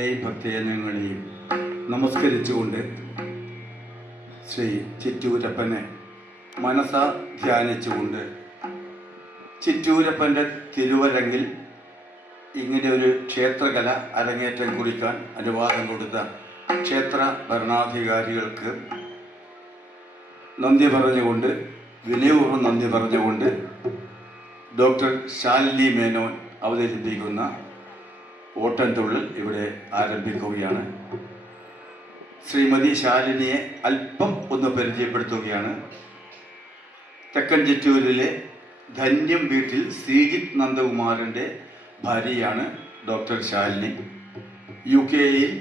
ഭക്തന്മാരെയും ഭക്തജനങ്ങളെയും നമസ്കരിച്ചുകൊണ്ട് ശ്രീ ചിറ്റൂരപ്പനെ മനസ്സ ധ്യാനിച്ചുകൊണ്ട് ചിറ്റൂരപ്പൻ്റെ തിരുവരങ്ങിൽ ഇങ്ങനെ ഒരു ക്ഷേത്രകല അരങ്ങേറ്റം കുറിക്കാൻ അനുവാദം കൊടുത്ത ക്ഷേത്ര ഭരണാധികാരികൾക്ക് നന്ദി പറഞ്ഞുകൊണ്ട്, വിനയപൂർവ്വം നന്ദി പറഞ്ഞുകൊണ്ട് ഡോക്ടർ ശാലിനി മേനോൻ അവതരിപ്പിക്കുന്ന ഓട്ടൻതുള്ളൽ ഇവിടെ ആരംഭിക്കുകയാണ്. ശ്രീമതി ശാലിനിയെ അല്പം ഒന്ന് പരിചയപ്പെടുത്തുകയാണ്. തെക്കൻ ചിറ്റൂരിലെ ധന്യം വീട്ടിൽ ശ്രീജിത്ത് നന്ദകുമാറിൻ്റെ ഭാര്യയാണ് ഡോക്ടർ ശാലിനി. UK-യിൽ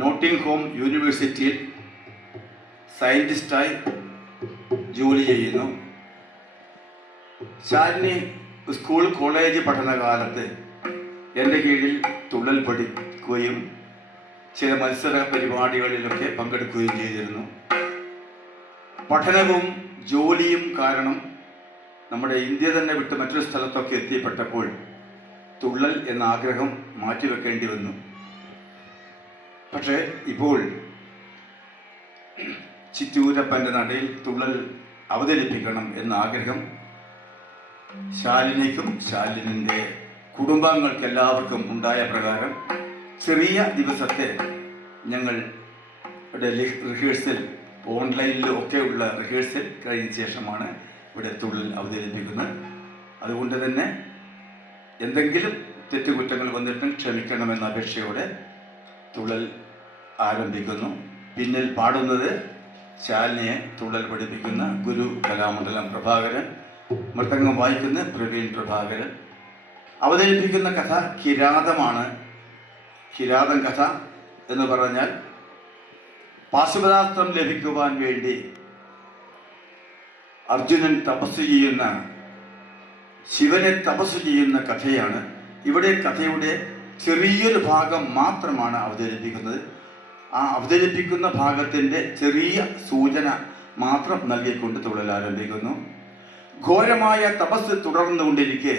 നോട്ടിംഗ്ഹാം യൂണിവേഴ്സിറ്റിയിൽ സയൻറ്റിസ്റ്റായി ജോലി ചെയ്യുന്നു. ശാലിനി സ്കൂൾ കോളേജ് പഠനകാലത്ത് എൻ്റെ കീഴിൽ തുള്ളൽ പഠിക്കുകയും ചില മത്സര പരിപാടികളിലൊക്കെ പങ്കെടുക്കുകയും ചെയ്തിരുന്നു. പഠനവും ജോലിയും കാരണം നമ്മുടെ ഇന്ത്യ തന്നെ വിട്ട് മറ്റൊരു സ്ഥലത്തൊക്കെ എത്തിപ്പെട്ടപ്പോൾ തുള്ളൽ എന്ന ആഗ്രഹം മാറ്റിവെക്കേണ്ടി വന്നു. പക്ഷേ ഇപ്പോൾ ചിറ്റൂരപ്പൻ്റെ നടയിൽ തുള്ളൽ അവതരിപ്പിക്കണം എന്ന ആഗ്രഹം ശാലിനിക്കും ശാലിനിൻ്റെ കുടുംബാംഗങ്ങൾക്ക് എല്ലാവർക്കും ഉണ്ടായ പ്രകാരം ചെറിയ ദിവസത്തെ ഞങ്ങൾ ഇവിടെ റിഹേഴ്സൽ, ഓൺലൈനിലും ഒക്കെയുള്ള റിഹേഴ്സൽ കഴിഞ്ഞ ശേഷമാണ് ഇവിടെ തുള്ളൽ അവതരിപ്പിക്കുന്നത്. അതുകൊണ്ട് തന്നെ എന്തെങ്കിലും തെറ്റുകുറ്റങ്ങൾ വന്നിട്ടും ക്ഷമിക്കണമെന്ന അപേക്ഷയോടെ തുള്ളൽ ആരംഭിക്കുന്നു. പിന്നിൽ പാടുന്നത് ശാലിനിയെ തുള്ളൽ പഠിപ്പിക്കുന്ന ഗുരു കലാമണ്ഡലം പ്രഭാകരൻ, മൃദംഗം വായിക്കുന്ന പ്രവീൺ പ്രഭാകരൻ. അവതരിപ്പിക്കുന്ന കഥ കിരാതമാണ്. കിരാതം കഥ എന്ന് പറഞ്ഞാൽ പാശുപതാസ്ത്രം ലഭിക്കുവാൻ വേണ്ടി അർജുനൻ തപസ് ചെയ്യുന്ന, ശിവനെ തപസ് ചെയ്യുന്ന കഥയാണ്. ഇവിടെ കഥയുടെ ചെറിയൊരു ഭാഗം മാത്രമാണ് അവതരിപ്പിക്കുന്നത്. ആ അവതരിപ്പിക്കുന്ന ഭാഗത്തിൻ്റെ ചെറിയ സൂചന മാത്രം നൽകിക്കൊണ്ട് തുള്ളൽ ആരംഭിക്കുന്നു. ഘോരമായ തപസ് തുടർന്നുകൊണ്ടിരിക്കെ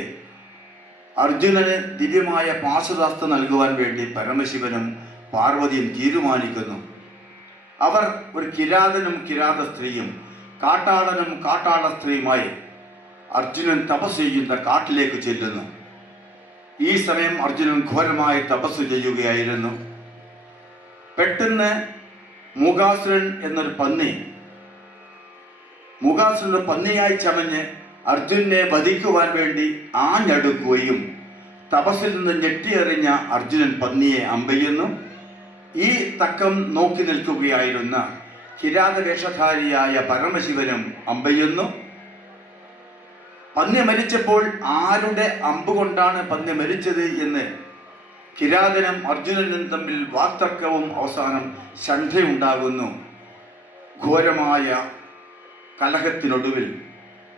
അർജുനന് ദിവ്യമായ പാശുപതാസ്ത്രം നൽകുവാൻ വേണ്ടി പരമശിവനും പാർവതിയും തീരുമാനിക്കുന്നു. അവർ ഒരു കിരാതനും കിരാത സ്ത്രീയും കാട്ടാളനും കാട്ടാള സ്ത്രീയുമായി അർജുനൻ തപസ് ചെയ്യുന്ന കാട്ടിലേക്ക് ചെല്ലുന്നു. ഈ സമയം അർജുനൻ ഘോരമായി തപസ് ചെയ്യുകയായിരുന്നു. പെട്ടെന്ന് മൂകാസുരൻ എന്നൊരു പന്നി, മൂകാസുരൻ പന്നിയായി ചമഞ്ഞ് അർജുനനെ വധിക്കുവാൻ വേണ്ടി ആഞ്ഞടുക്കുകയും തപസ്സിൽ നിന്ന് ഞെട്ടിയെറിഞ്ഞ അർജുനൻ പന്നിയെ അമ്പെയ്യുന്നു. ഈ തക്കം നോക്കി നിൽക്കുകയായിരുന്ന കിരാതവേഷധാരിയായ പരമശിവനും അമ്പെയ്യുന്നു. പന്നി മരിച്ചപ്പോൾ ആരുടെ അമ്പുകൊണ്ടാണ് പന്നി മരിച്ചത് എന്ന് കിരാതനും അർജുനനും തമ്മിൽ വാക്തർക്കവും അവസാനം ശണ്ഠയുണ്ടാകുന്നു. ഘോരമായ കലഹത്തിനൊടുവിൽ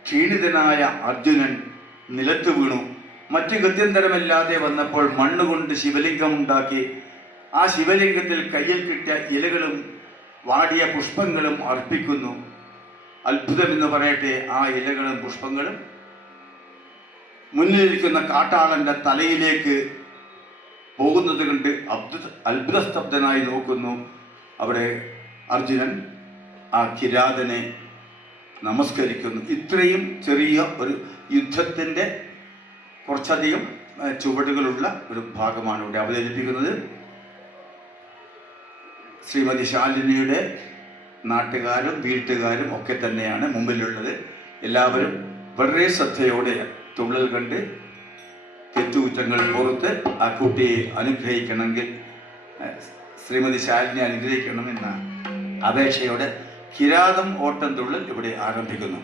ക്ഷീണിതനായ അർജുനൻ നിലത്തു വീണു. മറ്റു ഗത്യന്തരമില്ലാതെ വന്നപ്പോൾ മണ്ണുകൊണ്ട് ശിവലിംഗം ഉണ്ടാക്കി ആ ശിവലിംഗത്തിൽ കയ്യിൽ കിട്ടിയ ഇലകളും വാടിയ പുഷ്പങ്ങളും അർപ്പിക്കുന്നു. അത്ഭുതമെന്ന് പറയട്ടെ, ആ ഇലകളും പുഷ്പങ്ങളും മുന്നിലിരിക്കുന്ന കാട്ടാളൻ്റെ തലയിലേക്ക് പോകുന്നത് കണ്ട് അത്ഭുതസ്തബ്ധനായി നോക്കുന്നു. അവിടെ അർജുനൻ ആ കിരാതനെ നമസ്കരിക്കുന്നു. ഇത്രയും ചെറിയ ഒരു യുദ്ധത്തിൻ്റെ കുറച്ചധികം ചുവടുകളുള്ള ഒരു ഭാഗമാണ് ഇവിടെ അവതരിപ്പിക്കുന്നത്. ശ്രീമതി ശാലിനിയുടെ നാട്ടുകാരും വീട്ടുകാരും ഒക്കെ തന്നെയാണ് മുമ്പിലുള്ളത്. എല്ലാവരും വളരെ ശ്രദ്ധയോടെ തുള്ളൽ കണ്ട് തെറ്റുകുറ്റങ്ങൾ പുറത്ത് ആ കുട്ടിയെ അനുഗ്രഹിക്കണമെങ്കിൽ, ശ്രീമതി ശാലിനി അനുഗ്രഹിക്കണമെന്ന അപേക്ഷയോടെ കിരാതം ഓട്ടം തുള്ളൽ ഇവിടെ ആരംഭിക്കുന്നു.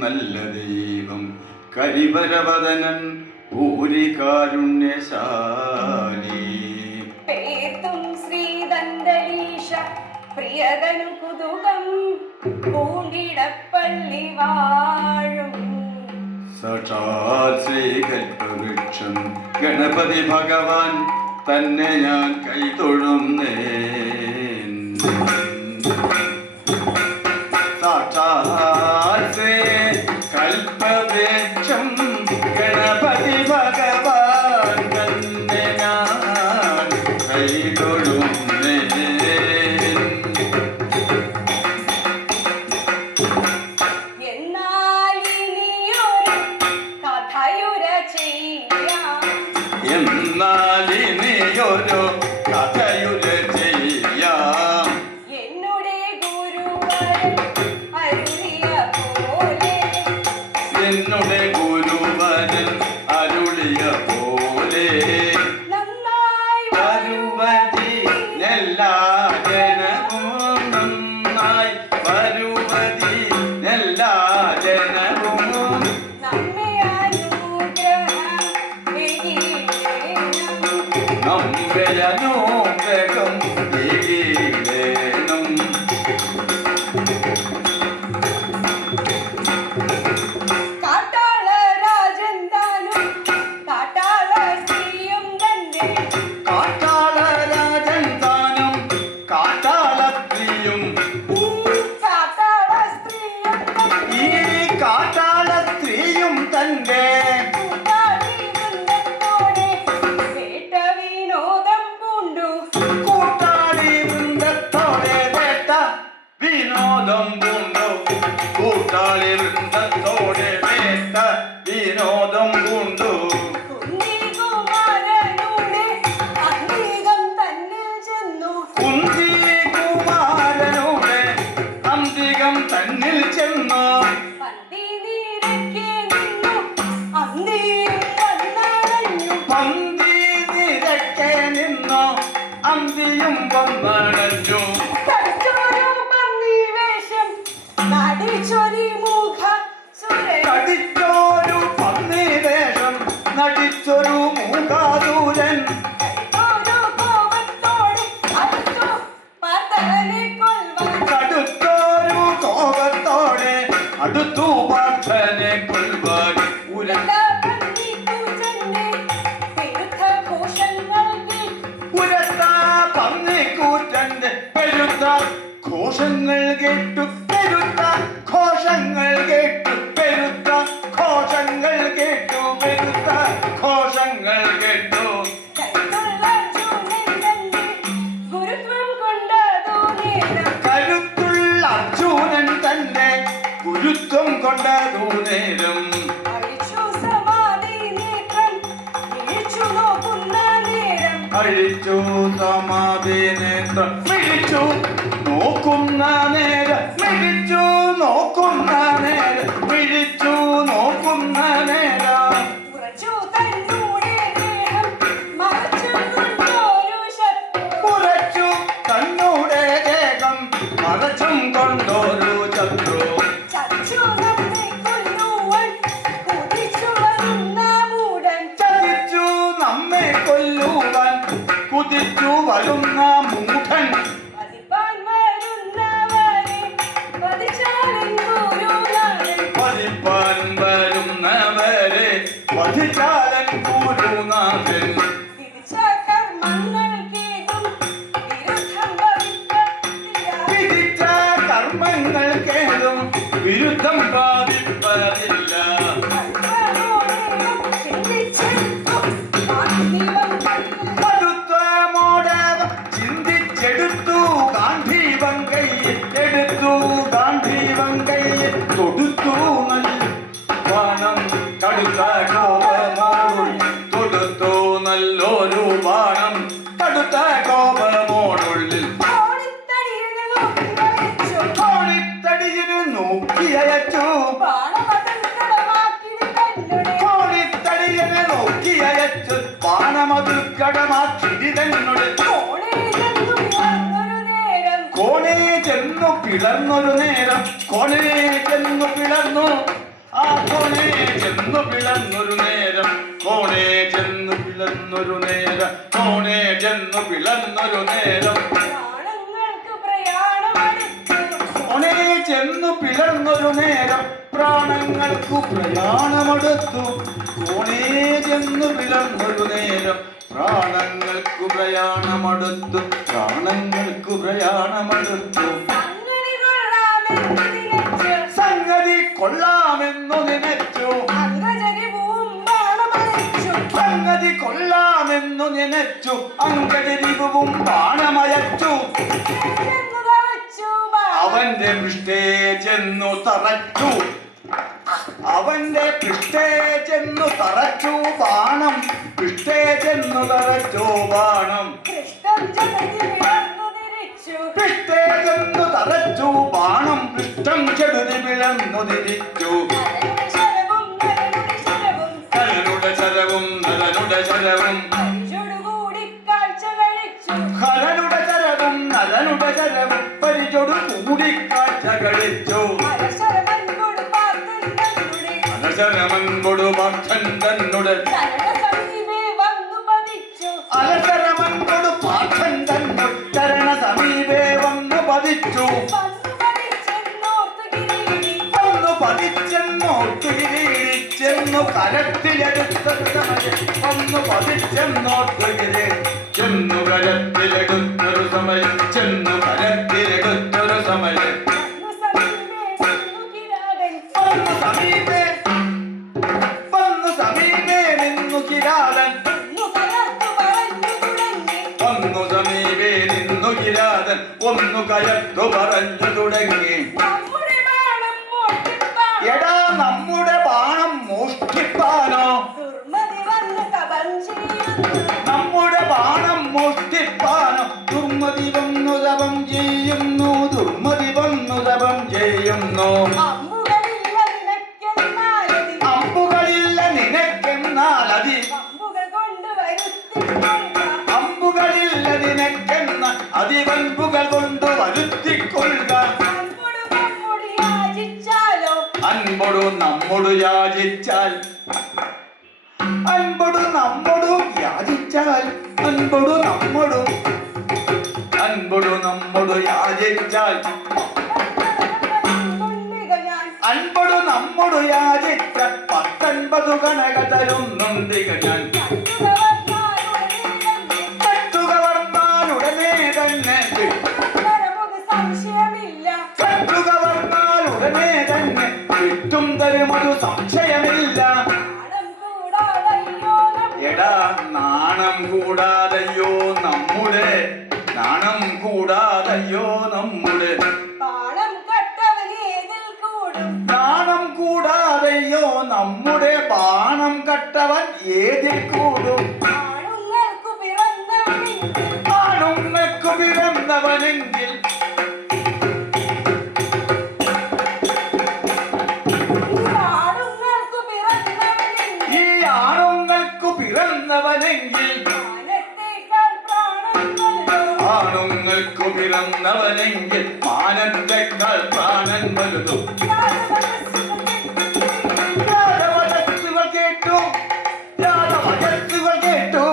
നല്ല ദൈവം കരിവരവദനൻ പൂരികാരുണ്യശാലി പേത്തും ശ്രീദന്തലീശ പ്രിയതനു കുതുകം പൂണ്ടിടപ്പള്ളി വാഴും സാക്ഷാൽ ശ്രീകൽപ്പവൃക്ഷം ഗണപതി ഭഗവാൻ തന്നെ ഞാൻ കൈതൊഴുന്നേൻ സാക്ഷാൽ ശ്രീകൽപ്പവൃക്ഷം ഗണപതി ഭഗവാൻ തന്നെ ഞാൻ കൈതൊഴുന്നേൻ എന്നാലിനിയൊരു കഥയുര ചെയ്യാം എന്നുടെ ഗുരുവരൻ അരുളിയ പോലെ എന്നുടെ ഗുരുവരൻ അരുളിയ പോലെ നന്നായി വരുവതി എല്ലാ ജനവും നന്നായി വരുവതി എല്ലാ ജനവും നമ്മെ അനുഗ്രഹം നമ്മയനുഗ്രഹം വേണം കാട്ടാള രാജൻ താനും കാട്ടാള സ്ത്രീയും തന്റെ കാട്ടാള രാജൻ താനും കാട്ടാളത്രിയും കാട്ടാള സ്ത്രീയും ഈ കാട്ടാളത്രിയും തന്റെ കൂട്ടാളി വൃന്ദത്തോടെ വേട്ട വിനോദം പൂണ്ടു കൂട്ടാളി വൃന്ദത്തോടെ വേട്ട വിനോദം പൂണ്ടു കൂട്ടാളി വൃന്ദത്തോടെ വേട്ട വിനോദം പൂണ്ടു കുഞ്ഞികുമാരനുടെ അഗ്നികം തന്നിൽ ചെന്നു കുന്തികുമാരനുടെ അന്തികം തന്നിൽ ചെന്നു പന്തി നീരക്കെ നിന്നു അന്തിയും വന്നണഞ്ഞു പന്തി നിരക്കെ നിന്നു അന്തിയും വന്നണഞ്ഞു കടിച്ചൊരു പന്നി വേഷം നടിച്ചൊരി മുഖ സുരൻ കടിച്ചോരു പന്നി വേഷം നടിച്ചൊരു മൂകാദൂരൻ ഓരോ കോപത്തോടെ അടുത്തു പാർത്തനെ കൊൽവാൻ കടുത്തോരു കോപത്തോടെ അടുത്തു പാർത്ഥനെ കൊൽവാൻ ഉരണ്ട പന്നി പൂജന്റെ പെരുത്ത ഘോഷങ്ങൾ ഉരത്ത പന്നിക്കൂറ്റന്റെ പെരുത്ത ഘോഷങ്ങൾ കേട്ടു പെരുത്ത ഘോഷങ്ങൾ കേട്ടു പെരുത്ത ഘോഷങ്ങൾ കേട്ടു പെരുത്ത ഘോഷങ്ങൾ കേട്ടു കരുത്തുള്ള അർജുനൻ തന്റെ ഗുരുത്വം കൊണ്ടതു നേരം കരുത്തുള്ള അർജുനൻ തന്നെ ഗുരുത്വം കൊണ്ടതു നേരം അഴിച്ചു സമാധി നേത്രം വീഴ്ചു നോക്കുന്ന നേരം അഴിച്ചു സമാധി നേത്രം പിടിച്ചു നോക്കുന്ന നേരം പിടിച്ചു നോക്കുന്ന നേരം പിടിച്ചു നോക്കുന്ന നേരം ഉറച്ചു തന്നൂടെ ദേഹം മറച്ചു കൊണ്ടൊരു ശത്രു കുറച്ചു തന്നൂടെ ദേഹം മറച്ചും കൊണ്ടൊരു ശത്രു ചച്ചു നമ്മെ കൊല്ലുവാൻ കുതിച്ചു വരുന്ന മൂടൻ ചതിച്ചു നമ്മെ കൊല്ലുവാൻ കുതിച്ചു വരുന്ന മൂഢൻ പതിപ്പാൻ വരുന്നവരെ പതിച്ചാലും ഗുരുനാഥൻ പതിപ്പാൻ വരുന്നവരെ വധിച്ചാലൻ ഗുരുനാഥൻ വിധിച്ച കർമ്മങ്ങൾക്കേതും വിരുദ്ധം ഭവിക്കത്തില്ല വിധിച്ച കർമ്മങ്ങൾക്കേതും വിരുദ്ധം ബാധിപ്പതില്ല കർമ്മമോടേവം ചിന്തിച്ചെടുത്തു ഗാന്ധീവം കയ്യിൽ പടുത്വമോടെ ചിന്തിച്ചെടുത്തു ഗാന്ധീവം കയ്യിൽ എടുത്തു ഗാന്ധീവം കയ്യിൽ തൊടുത്തു നല്ല ബാണം കടുത്ത കോപമോടുൾ തൊടുത്തു നല്ലൊരു ബാണം കടുത്ത കോപമോടുള്ളിൽ കോണിത്തടിയിൽ നോക്കിയയച്ചു കോണിത്തടിയിൽ നോക്കിയയച്ചു ബാണമതിൽ കടമാക്കി തന്നോട് കോണേ ചെന്നു പിളർന്നൊരു നേരം കോണേ ചെന്നു പിളർന്നു ആ കോണേ ചെന്നു പിളർന്നൊരു നേരം, കോണേ ചെന്നു പിളർന്നൊരു നേരം, കോണേ ചെന്നു പിളർന്നൊരു നേരം, പ്രാണങ്ങൾക്ക് പ്രയാണമെടുത്തു. കോണേ ചെന്നു പിളർന്നൊരു നേരം, പ്രാണങ്ങൾക്കു പ്രയാണമെടുത്തു. കോണേ ചെന്നു പിളർന്നൊരു നേരം, പ്രാണങ്ങൾക്കു പ്രയാണമെടുത്തു, പ്രാണങ്ങൾക്കു പ്രയാണമെടുത്തു. സംഗതി കൊള്ളാമെന്നു സംഗതി കൊള്ളാമെന്നു നിനച്ചു. നിനച്ചു, അംഗജരിവും ബാണമയച്ചു. സംഗതി കൊള്ളാമെന്നു നിനച്ചു, അങ്കകരിവും ബാണമയച്ചു. ചെന്നു തറച്ചു ബാണം. അവന്റെ പൃഷ്ഠേ ചെന്നു തറച്ചു, അവന്റെ പൃഷ്ഠേ ചെന്നു തറച്ചു ബാണം, പൃഷ്ഠേ ചെന്നു തറച്ചു ബാണം. കൃഷ്ണം ജഗതി വിളർന്നു തിരിച്ചു. പൃഷ്ഠേ ചെന്നു തറച്ചു ബാണം, പൃഷ്ഠം ചെടുതി പിളർന്നു തിരിച്ചു. നരനുടെ ശരവും നരനുടെ ശരവും നരനുടെ ശരവും നരനുടെ ശരവും, പരിചൊടുകൂടി കാഴ്ച കഴിച്ചു. ഹരനുടെ ശരവും നരനുടെ ശരവും, പരിചൊടു കൂടി കാഴ്ച കഴിച്ചു. അരശരവൻ കൊടുപ്പാർത്തൻ തന്നുടെ അനശരമൻ കൊടുപാർത്ഥൻ തന്നുടെ, ചരണ സമീപേ വന്നു പതിച്ചു. അനശരമൻ കൊടുപാർത്ഥൻ തന്നു ചരണ സമീപേ വന്നു പതിച്ചു. വന്നു പതിച്ചെന്നോർത്തു കിരീടി. വന്നു പതിച്ചെന്നോർത്തു കിരീടിച്ചെന്നു കരത്തിലെടുത്തൊരു സമയം, വന്നു പതിച്ചെന്നോർത്തു കിരീ ചെന്നു കരത്തിലെടുത്തൊരു സമയം, ചെന്നു കരത്തിലെടുത്തൊരു സമയം. വന്നു സമീപേ വന്നു കിരാതൻ. വന്നു സമീപേ, വന്നു സമീപേ നിന്നു കിരാതൻ, വന്നു കയർത്തു പറഞ്ഞു തുടങ്ങി. വന്നു സമീപേ നിന്നു കിരാതൻ, ഒന്നു കയർത്തു പറഞ്ഞു തുടങ്ങി. നമ്മുടെ ബാണം മോഷ്ടിപ്പാൻ. എടാ നമ്മുടെ ബാണം മോഷ്ടിപ്പാനോ, ദുർമതി വന്ന് തപം ചെയ്യുന്നു. നമ്മുടെ ബാണം മോഷ്ടിപ്പാനോ, ദുർമതി വന്നു തപം ചെയ്യുന്നു, ദുർമതി വന്നു തപം ചെയ്യുന്നു. അമ്പുകളില്ല നിനക്കെന്നാലതി. അമ്പുകളില്ല നിനക്കെന്നാലതി, അമ്പുകൾ കൊണ്ട് വരുത്തിക്കൊള്ളുക. അമ്പുകളില്ല നിനക്കെന്ന അതിവൻപുകൾ കൊണ്ട് വരുത്തിക്കൊള്ളുക. അമ്പുടു നമ്മുടെ യാചിച്ചാലോ. അൻപൊടു നമ്മോടു യാചിച്ചാൽ, അൻപൊടു നമ്മോടു യാചിച്ചാൽ, അൻപൊടു നമ്മോടു, അൻപൊടു നമ്മോടു യാചിച്ചാൽ, ഉണ്ണിക ഞാൻ. അൻപൊടു നമ്മോടു യാചിച്ച 19 കണക തരുന്നുണ്ടിക ഞാൻ. കെട്ടുക വർണ്ണാലുടനെ തന്നെ, നമുക്ക് സംശയമില്ല. കെട്ടുക വർണ്ണാലുടനെ തന്നെ, ചുറ്റും തരുമൊരു സംശയമില്ല. നാണം കൂടാതയ്യോ എടാ നാണം കൂടാതയ്യോ നമ്മുടെ, നാണം കൂടാതയ്യോ നമ്മുടെ, ബാണം കട്ടവനേതിൽ കൂടും. നാണം കൂടാതയ്യോ നമ്മുടെ, ബാണം കട്ടവൻ ഏതിൽ കൂടും. ആണുങ്ങൾക്കു പിറന്നവനെങ്കിൽ ആണുങ്ങൾക്കു പിറന്നവനെങ്കിൽ, ആണുങ്ങൾക്കു പിറന്നവനെങ്കിൽ ഈ ആണുങ്ങൾക്കു പിറന്നവനെങ്കിൽ, മാനത്തേക്കാൾ പ്രാണൻ വലുതോ. ആണുങ്ങൾക്കു പിറന്നവനെങ്കിൽ മാനത്തേക്കാൾ പ്രാണൻ വലുതു. രാജവചസ്സുകൾ കേട്ടു, രാജവചസ്സുകൾ കേട്ടു,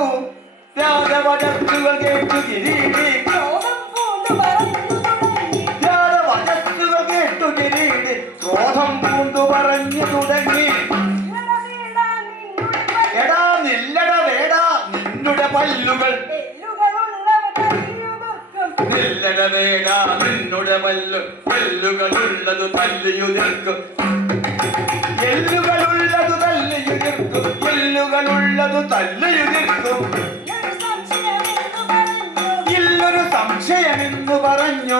രാജവചസ്സുകൾ കേട്ടു കിരീടി, ക്രോധം പൂണ്ടു പറഞ്ഞു തുടങ്ങി. രാജവചസ്സുകൾ കേട്ടു കിരീടി, ക്രോധം പൂണ്ടു പറഞ്ഞു തുടങ്ങി. ഇളവേടാൻ നിന്നുടെ പല്ല്. എടാ നില്ലട വേടാ നിന്നുടെ പല്ലുകൾ, എല്ലുകളുള്ളവ തല്ലിയുതിർക്കും. നില്ലട വേടാ നിന്നുടെ പല്ലുകളുള്ളതു തല്ലിയുതിർക്കും, എല്ലുകളുള്ളതു തല്ലിയുതിർക്കും, എല്ലുകളുള്ളതു തല്ലിയുതിർക്കും. ഒരു സംശയമെന്നു പറഞ്ഞു. ഇല്ലൊരു സംശയമെന്നു പറഞ്ഞു,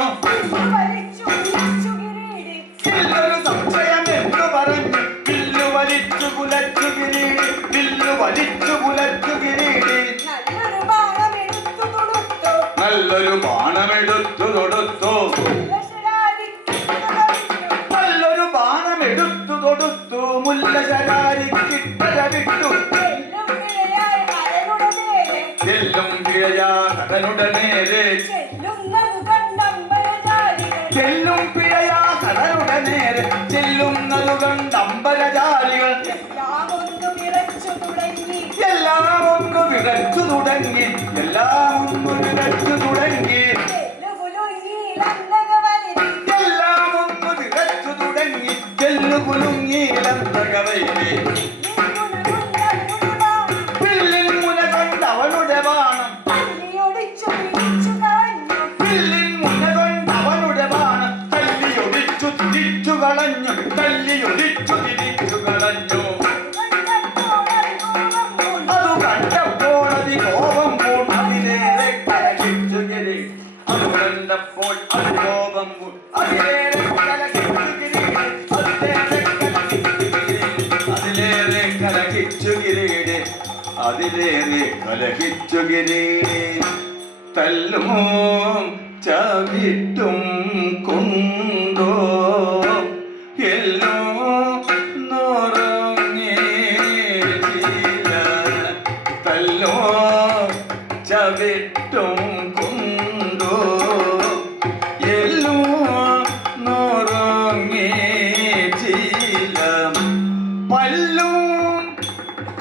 വലിച്ചു കുലച്ചു കിരീടി. ഇല്ലൊരു സംശയമെന്നു പറഞ്ഞു, വില്ലു വലിച്ചു കുലച്ചു കിരീടി, വില്ലു വലിച്ചു കുലച്ചു കിരീടി. നല്ലൊരു ബാണം എടുത്തു തൊടുത്തു. നല്ലൊരു ബാണമെടുത്തു തൊടുത്തു, മുല്ലശരാരിക്കിട്ടതവിട്ടു. നല്ലൊരു ബാണമെടുത്തു തൊടുത്തു, മുല്ലശരാരിക്കിട്ടത വിട്ടു. എല്ലും പിഴയായി അരനുടെ നേരെ. ചെല്ലും പിഴയാ കടനുടെ നേരെ, ചെല്ലുന്നതു കണ്ടമ്പരചാരികൾ. ചെല്ലും പിഴയാ കടനുടെ നേരെ, ചെല്ലുന്നതു കണ്ടമ്പരജാ തുടങ്ങി എല്ലാം ഒരു രച്ചു തുടങ്ങി എല്ലാം ഒരു രച്ചു തുടങ്ങി ചെല്ലു കുലുങ്ങിയിലന്തകവയിലെ പിള്ളിൽ മുന കൊണ്ടവനുടെ ബാണം പിള്ളിൽ മുന കൊണ്ടവനുടെ ബാണം തല്ലിയൊടിച്ചു തിരിച്ചു കളഞ്ഞു തല്ലിയൊടിച്ചു തിരിച്ചു കളഞ്ഞു അത് കണ്ടപ്പോൾ അതി കോപം പൂണ്ടതിലേറെ കലകിച്ചു ഗിരി അത് കണ്ടപ്പോൾ അത് കോപം അതിലേറെ കലകിച്ചു ഗിരീടെ അതിലേറെ കലഹിച്ചു ഗിരീടെ തല്ലുമോ ചവിട്ടും കൊണ്ടോ എല്ലോ നോറങ്ങേല തല്ലോ ചവിട്ടും കൊണ്ടോ എല്ലോ നോറങ്ങേല പല്ലും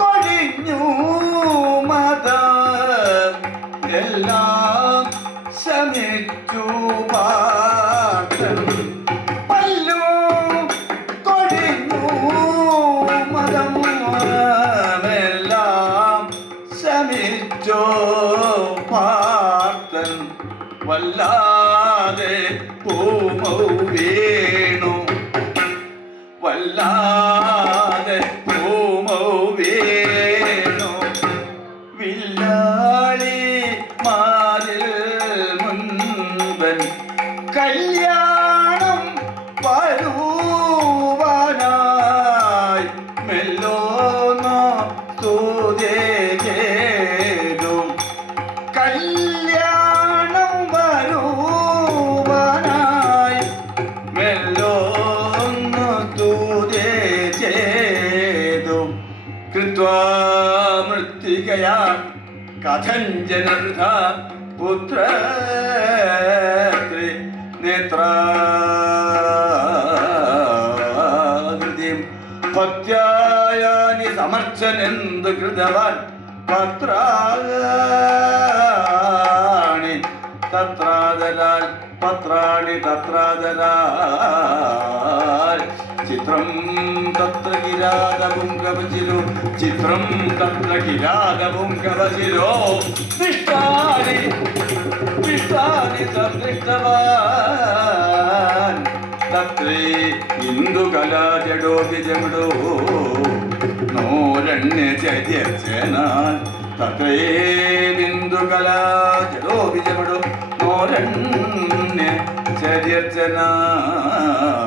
കൊടിഞ്ഞു മതം എല്ലാം ശമിച്ചു പാട്ടം പല്ലു കൊടിഞ്ഞു മതം എല്ലാം ശമിച്ചോ പാട്ടൻ വല്ലാതെ പൂമൗ വീണു വല്ലാതെ പൂമൗ വീണു വില്ലാളി മാറിൽ മുൻപൻ കല്യാണം വരുവാനായി മെല്ലോന്നോ തൂതേതും കല്യാണം വരുവാനായി മെല്ലോന്നോ തൂതേതും കൃത്വാ മൃത്തികയാ കഥഞ്ജനവൃഥ പുത്രത്രി നേത്രാകൃതിം പത്യായാനി സമർച്ചനെന്ത് കൃതവാൻ പത്രാണി തത്രാദരാൽ പത്രാണി തത്രാദരാൽ ചിത്രം തത്ര കിരാതപുങ്കവചിരോ ചിത്രം തത്ര കിരാതപുങ്കവചിരോ ദൃഷ്ടാനി ദൃഷ്ടാനി സദൃഷ്ടവാൻ തത്രേ ഇന്ദുകലാജഡോപി ജമടോ നോരണ്യ ചര്യചനാൽ തത്രേ ബിന്ദുകലാജഡോപി ജമടോ നോരണ്യ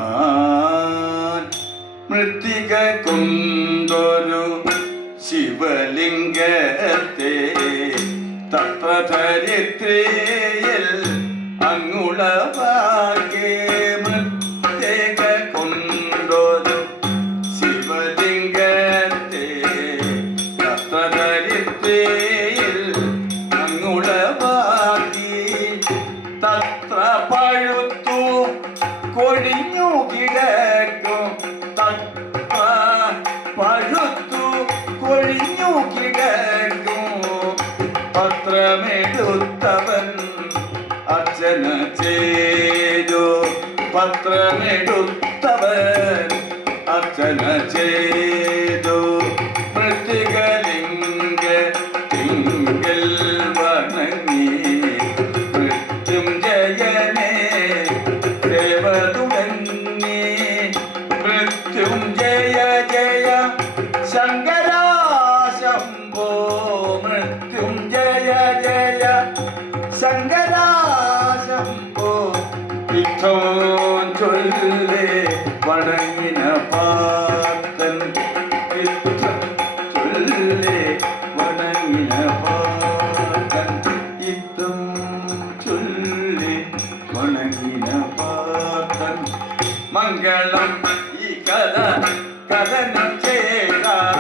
ചര്യചനാൽ മൃത്തിക കൊണ്ടൊരു ശിവലിംഗത്തെ തത്ര ധരിത്രിയിൽ അങ്ങുളവാകെ മൃത്തിക കൊണ്ടൊരു ശിവലിംഗത്തെ തത്ര ധരിത്രിയിൽ അങ്ങുളവാകി തത്ര പഴുത്തു കൊഴിഞ്ഞു കിടക്കും പഴുത്തു കൊഴിഞ്ഞു കിടക്കും പത്രമെടുത്തവൻ അർച്ചന ചെയ്തു പത്രമെടുത്തവൻ അർച്ചന ചെയ്തു മൃത്തികലിംഗ തിങ്കൽ വണങ്ങി മൃത്യുഞ്ജയനെ ദേവതുടങ്ങി മൃത്യുഞ്ജയ ജയ ശങ്കരാ ശംഭോ മൃത്യുഞ്ജയ ജയ ശങ്കരാ ശംഭോ വിഘ്നോ ചൊല്ലേ വണങ്ങിന പാത്തൻ വിഘ്നം ചൊല്ലേ വണങ്ങിന പാത്തൻ യുദ്ധം ചൊല്ലേ വണങ്ങിന പാത്തൻ മംഗളം ഈ കഥ കഥനം ചെയ്താൽ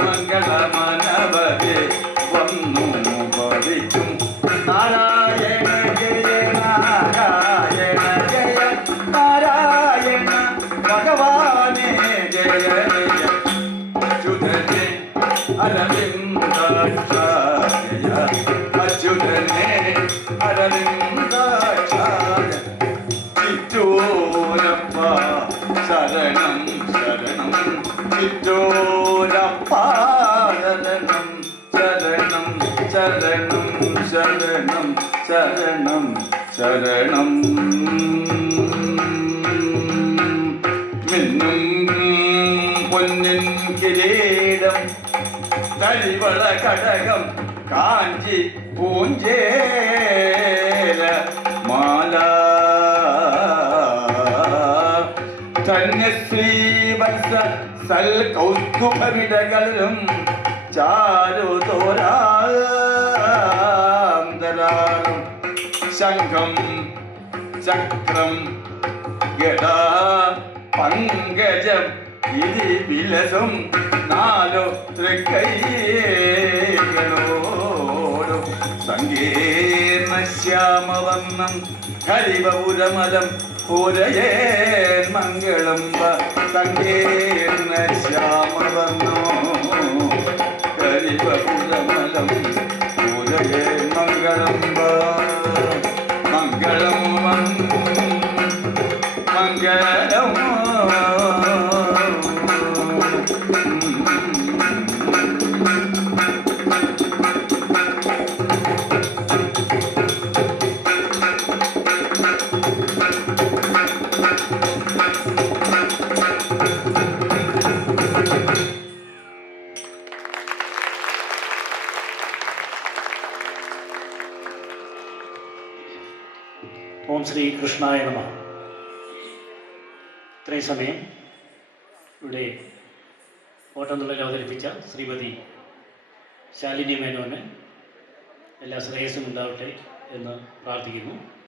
മംഗളമനവരെ വന്നു ഭവിക്കും നാരായണ ജയ നാരായണ ജയ നാരായണ ഭഗവാനേ ജയ ജയ അച്യുതനെ അരവിന്ദാക്ഷായ ഈശ്വരപ്പാദനം ശരണം ശരണം ശരണം ശരണം ശരണം മിന്നും പൊന്നിൻ കിരീടം തളിവള കടകം കാഞ്ചി പൂഞ്ചേര മാല ധന്യശ്രീവത്സ സൽ കൗസ്തുഭവിടകളും ചാരുതോരാന്തരാളും ശംഖം ചക്രം ഗദാ പങ്കജം ഇതി വിലസും നാലു തൃക്കൈകളോടും സങ്കീർണ ശ്യാമവർണ്ണം ഹരിവപുരമലം പൂരയേ മംഗളം സങ്കീർണ ശ്യാമവർണ്ണോ ഹരിവപുരമലം പൂരയേ മംഗളം മംഗളം മംഗളം ഓം ശ്രീ കൃഷ്ണായ നമഃ. ഇത്രയും സമയം ഇവിടെ ഓട്ടംതുള്ളൽ അവതരിപ്പിച്ച ശ്രീമതി ശാലിനി മേനോന് എല്ലാ ശ്രേയസ്സും ഉണ്ടാവട്ടെ എന്ന് പ്രാർത്ഥിക്കുന്നു.